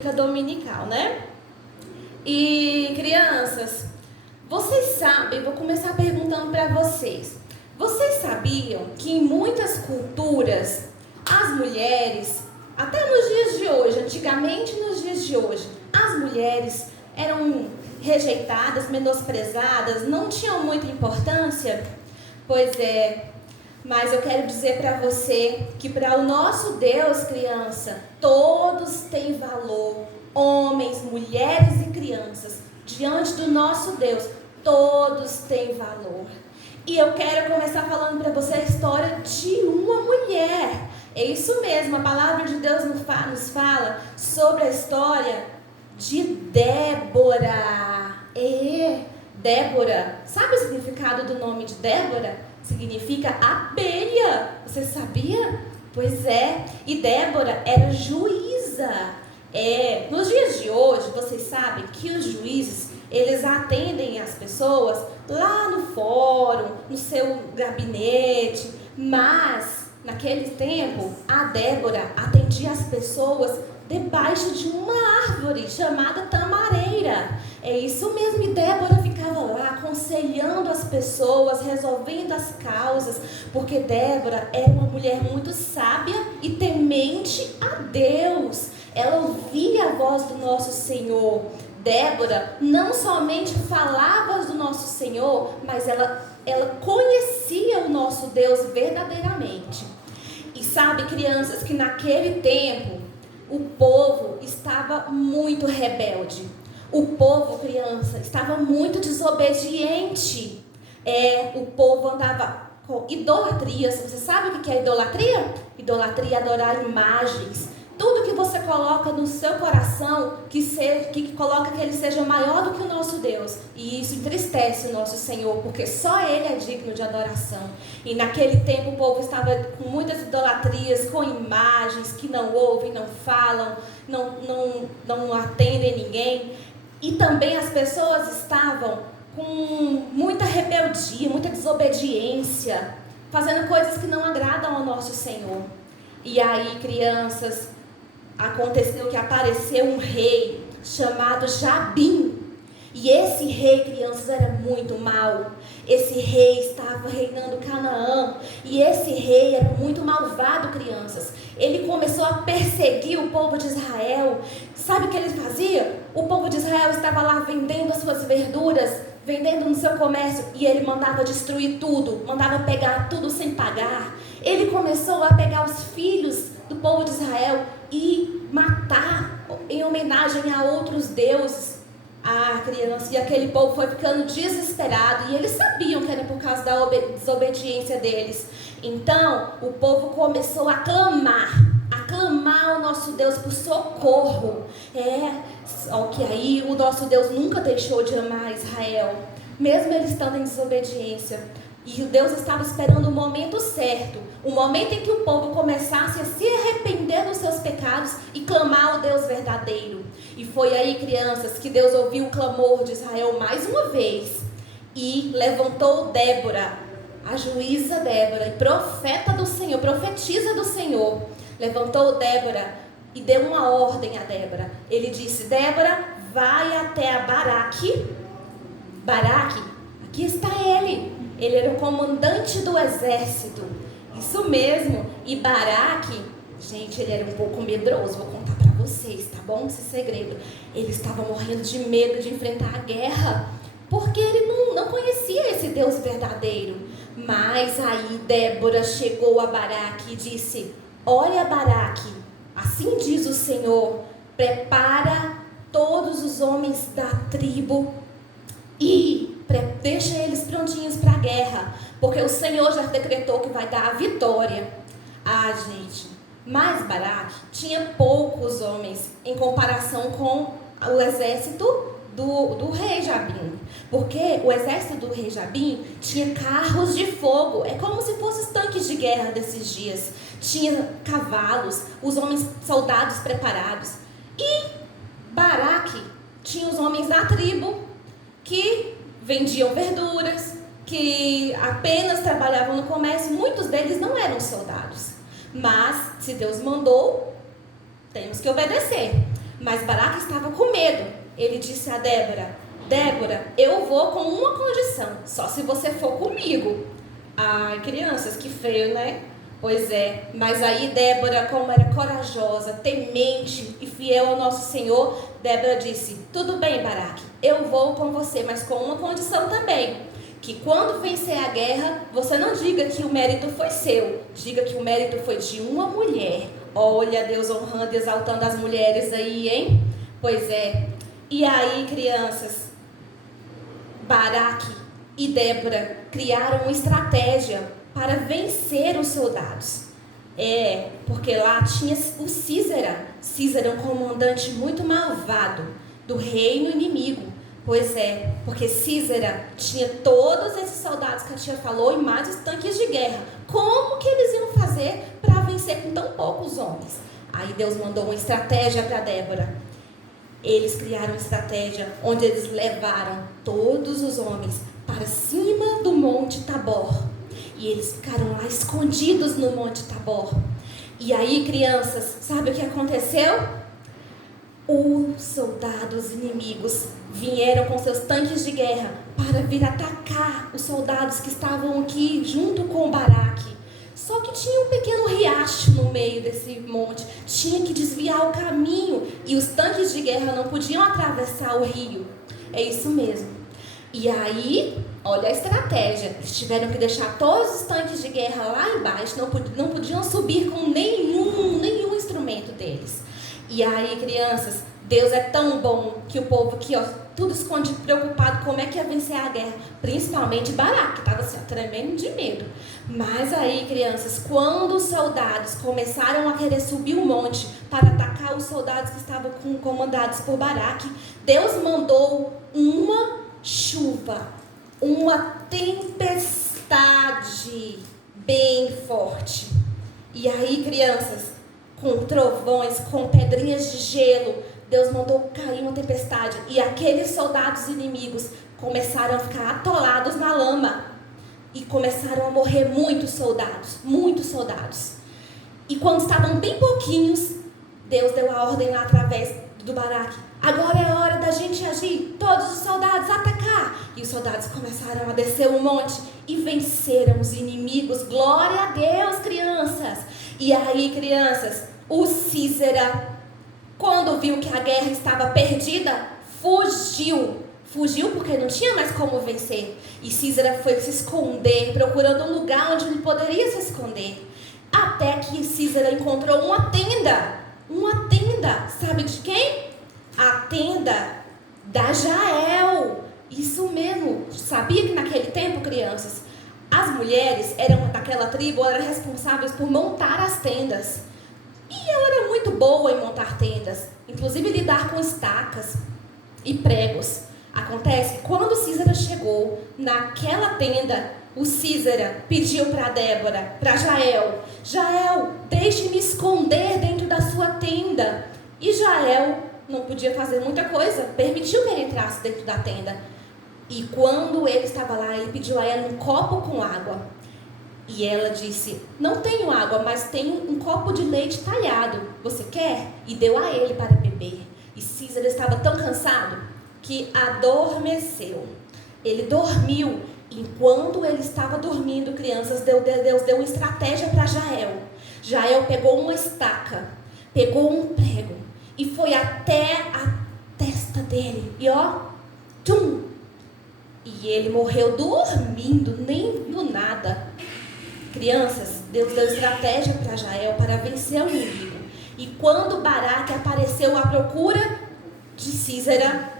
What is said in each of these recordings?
Dominical, né? E crianças, vocês sabem, vou começar perguntando para vocês. Vocês sabiam que em muitas culturas as mulheres, até nos dias de hoje, antigamente nos dias de hoje, as mulheres eram rejeitadas, menosprezadas, não tinham muita importância? Pois é. Mas eu quero dizer para você que para o nosso Deus, criança, todos têm valor. Homens, mulheres e crianças. Diante do nosso Deus, todos têm valor. E eu quero começar falando para você a história de uma mulher. É isso mesmo, a palavra de Deus nos fala sobre a história de Débora. Débora. Sabe o significado do nome de Débora? Significa abelha. Você sabia? Pois é. E Débora era juíza. Nos dias de hoje, vocês sabem que os juízes, eles atendem as pessoas lá no fórum, no seu gabinete. Mas, naquele tempo, a Débora atendia as pessoas debaixo de uma árvore chamada tamareira. É isso mesmo, e Débora ficava lá aconselhando as pessoas, resolvendo as causas, porque Débora era uma mulher muito sábia e temente a Deus. Ela ouvia a voz do nosso Senhor. Débora não somente falava do nosso Senhor, mas ela conhecia o nosso Deus verdadeiramente. E sabe, crianças, que naquele tempo o povo estava muito rebelde. O povo, criança, estava muito desobediente. O povo andava com idolatrias. Você sabe o que é idolatria? Idolatria é adorar imagens. Tudo que você coloca no seu coração, que coloca que ele seja maior do que o nosso Deus. E isso entristece o nosso Senhor, porque só Ele é digno de adoração. E naquele tempo o povo estava com muitas idolatrias, com imagens que não ouvem, não falam, não atendem ninguém. E também as pessoas estavam com muita rebeldia, muita desobediência, fazendo coisas que não agradam ao nosso Senhor. E aí, crianças, aconteceu que apareceu um rei chamado Jabim. E esse rei, crianças, era muito mau. Esse rei estava reinando Canaã. E esse rei era muito malvado, crianças. Ele começou a perseguir o povo de Israel. Sabe o que ele fazia? O povo de Israel estava lá vendendo as suas verduras, vendendo no seu comércio, e ele mandava destruir tudo, mandava pegar tudo sem pagar. Ele começou a pegar os filhos do povo de Israel e matar em homenagem a outros deuses. Criança, e aquele povo foi ficando desesperado, e eles sabiam que era por causa da desobediência deles. Então o povo começou a clamar ao nosso Deus por socorro. Só que aí o nosso Deus nunca deixou de amar Israel, mesmo eles estando em desobediência. E Deus estava esperando o momento certo, o momento em que o povo começasse a se arrepender dos seus pecados e clamar ao Deus verdadeiro. E foi aí, crianças, que Deus ouviu o clamor de Israel mais uma vez e levantou Débora, a juíza Débora, e profeta do Senhor, profetisa do Senhor. Levantou Débora e deu uma ordem a Débora. Ele disse: Débora, vai até a Baraque. Baraque, aqui está ele. Ele era o comandante do exército. Isso mesmo. E Baraque, gente, ele era um pouco medroso. Vou contar para vocês, tá bom? Esse segredo. Ele estava morrendo de medo de enfrentar a guerra, porque ele não conhecia esse Deus verdadeiro. Mas aí Débora chegou a Baraque e disse: olha, Baraque, assim diz o Senhor, prepara todos os homens da tribo e deixa eles prontinhos para a guerra, porque o Senhor já decretou que vai dar a vitória. Gente, mas Baraque tinha poucos homens em comparação com o exército do rei Jabim, porque o exército do rei Jabim tinha carros de fogo, é como se fossem os tanques de guerra desses dias, tinha cavalos, os homens soldados preparados. E Baraque tinha os homens da tribo que vendiam verduras, que apenas trabalhavam no comércio. Muitos deles não eram soldados, mas se Deus mandou, temos que obedecer. Mas Baraque estava com medo. Ele disse a Débora: Débora, eu vou com uma condição, só se você for comigo. Ai, crianças, que feio, né? Pois é, mas aí Débora, como era corajosa, temente e fiel ao nosso Senhor, Débora disse: tudo bem, Baraque, eu vou com você, mas com uma condição também, que quando vencer a guerra, você não diga que o mérito foi seu, diga que o mérito foi de uma mulher. Olha, Deus honrando e exaltando as mulheres aí, hein? Pois é. E aí, crianças, Baraque e Débora criaram uma estratégia para vencer os soldados. Porque lá tinha o Císera. Císera é um comandante muito malvado do reino inimigo. Pois é, porque Císera tinha todos esses soldados que a tia falou e mais os tanques de guerra. Como que eles iam fazer para vencer com tão poucos homens? Aí Deus mandou uma estratégia para Débora. Eles criaram uma estratégia onde eles levaram todos os homens para cima do Monte Tabor. E eles ficaram lá escondidos no Monte Tabor. E aí, crianças, sabe o que aconteceu? Os soldados inimigos vieram com seus tanques de guerra para vir atacar os soldados que estavam aqui junto com Baraque. Só que tinha um pequeno riacho no meio desse monte. Tinha que desviar o caminho. E os tanques de guerra não podiam atravessar o rio. É isso mesmo. E aí, olha a estratégia. Eles tiveram que deixar todos os tanques de guerra lá embaixo. Não podiam subir com nenhum instrumento deles. E aí, crianças, Deus é tão bom que o povo aqui, tudo escondido, preocupado como é que ia vencer a guerra. Principalmente Baraque, que estava assim, tremendo de medo. Mas aí, crianças, quando os soldados começaram a querer subir o monte para atacar os soldados que estavam comandados por Baraque, Deus mandou uma chuva, uma tempestade bem forte. E aí, crianças, com trovões, com pedrinhas de gelo, Deus mandou cair uma tempestade. E aqueles soldados inimigos começaram a ficar atolados na lama. E começaram a morrer muitos soldados. E quando estavam bem pouquinhos, Deus deu a ordem lá através do Baraque: agora é a hora da gente agir, todos os soldados atacar. E os soldados começaram a descer o monte e venceram os inimigos. Glória a Deus, crianças. E aí, crianças, o Císera, quando viu que a guerra estava perdida, fugiu porque não tinha mais como vencer. E Císera foi se esconder, procurando um lugar onde ele poderia se esconder. Até que Císera encontrou uma tenda. Sabe de quem? A tenda da Jael. Isso mesmo. Sabia que naquele tempo, crianças, as mulheres daquela tribo eram responsáveis por montar as tendas. E ela era muito boa em montar tendas, inclusive lidar com estacas e pregos. Acontece que quando Císera chegou naquela tenda, o Císera pediu para Débora, para Jael: Jael, deixe-me esconder dentro da sua tenda. E Jael não podia fazer muita coisa, permitiu que ele entrasse dentro da tenda. E quando ele estava lá, ele pediu a ela um copo com água. E ela disse: não tenho água, mas tenho um copo de leite talhado. Você quer? E deu a ele para beber. E Císera estava tão cansado que adormeceu. Ele dormiu. Enquanto ele estava dormindo, crianças, Deus deu uma estratégia para Jael. Jael pegou uma estaca, pegou um prego e foi até a testa dele. E tum! E ele morreu dormindo, nem viu nada. Crianças, Deus deu estratégia para Jael para vencer o inimigo. E quando Baraque apareceu à procura de Císera,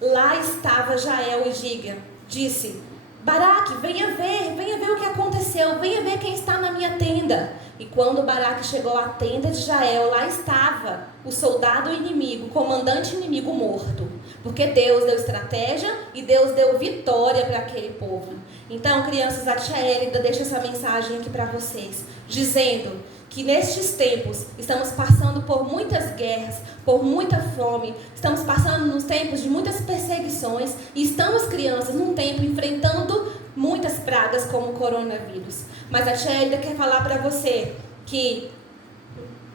lá estava Jael e disse: Baraque, venha ver o que aconteceu, venha ver quem está na minha tenda. E quando Baraque chegou à tenda de Jael, lá estava o soldado inimigo, o comandante inimigo morto. Porque Deus deu estratégia e Deus deu vitória para aquele povo. Então, crianças, a tia Hélida deixa essa mensagem aqui para vocês, dizendo que nestes tempos estamos passando por muitas guerras, por muita fome, estamos passando nos tempos de muitas perseguições e estamos, crianças, num tempo enfrentando muitas pragas como o coronavírus. Mas a tia Hélida quer falar para você que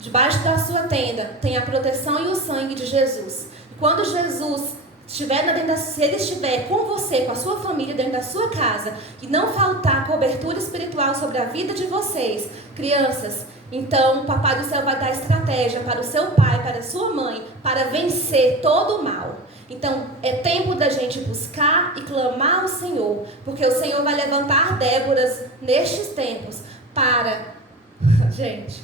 debaixo da sua tenda, tem a proteção e o sangue de Jesus. Quando Jesus estiver se ele estiver com você, com a sua família, dentro da sua casa, e não faltar cobertura espiritual sobre a vida de vocês, crianças, então o Papai do Céu vai dar estratégia para o seu pai, para a sua mãe, para vencer todo o mal. Então é tempo da gente buscar e clamar ao Senhor, porque o Senhor vai levantar Déboras nestes tempos para... Gente,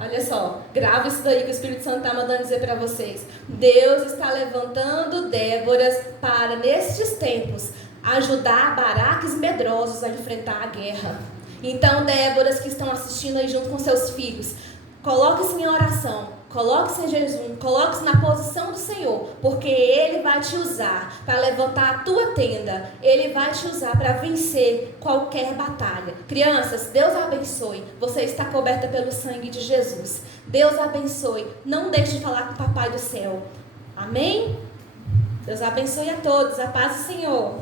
olha só, grava isso daí que o Espírito Santo está mandando dizer para vocês. Deus está levantando Déboras para, nestes tempos, ajudar Baraques medrosos a enfrentar a guerra. Então, Déboras que estão assistindo aí junto com seus filhos, coloque-se em oração, coloque-se em jejum, coloque-se na posição do Senhor, porque Ele vai te usar para levantar a tua tenda, Ele vai te usar para vencer qualquer batalha. Crianças, Deus abençoe, você está coberta pelo sangue de Jesus. Deus abençoe, não deixe de falar com o Papai do Céu. Amém? Deus abençoe a todos, a paz do Senhor.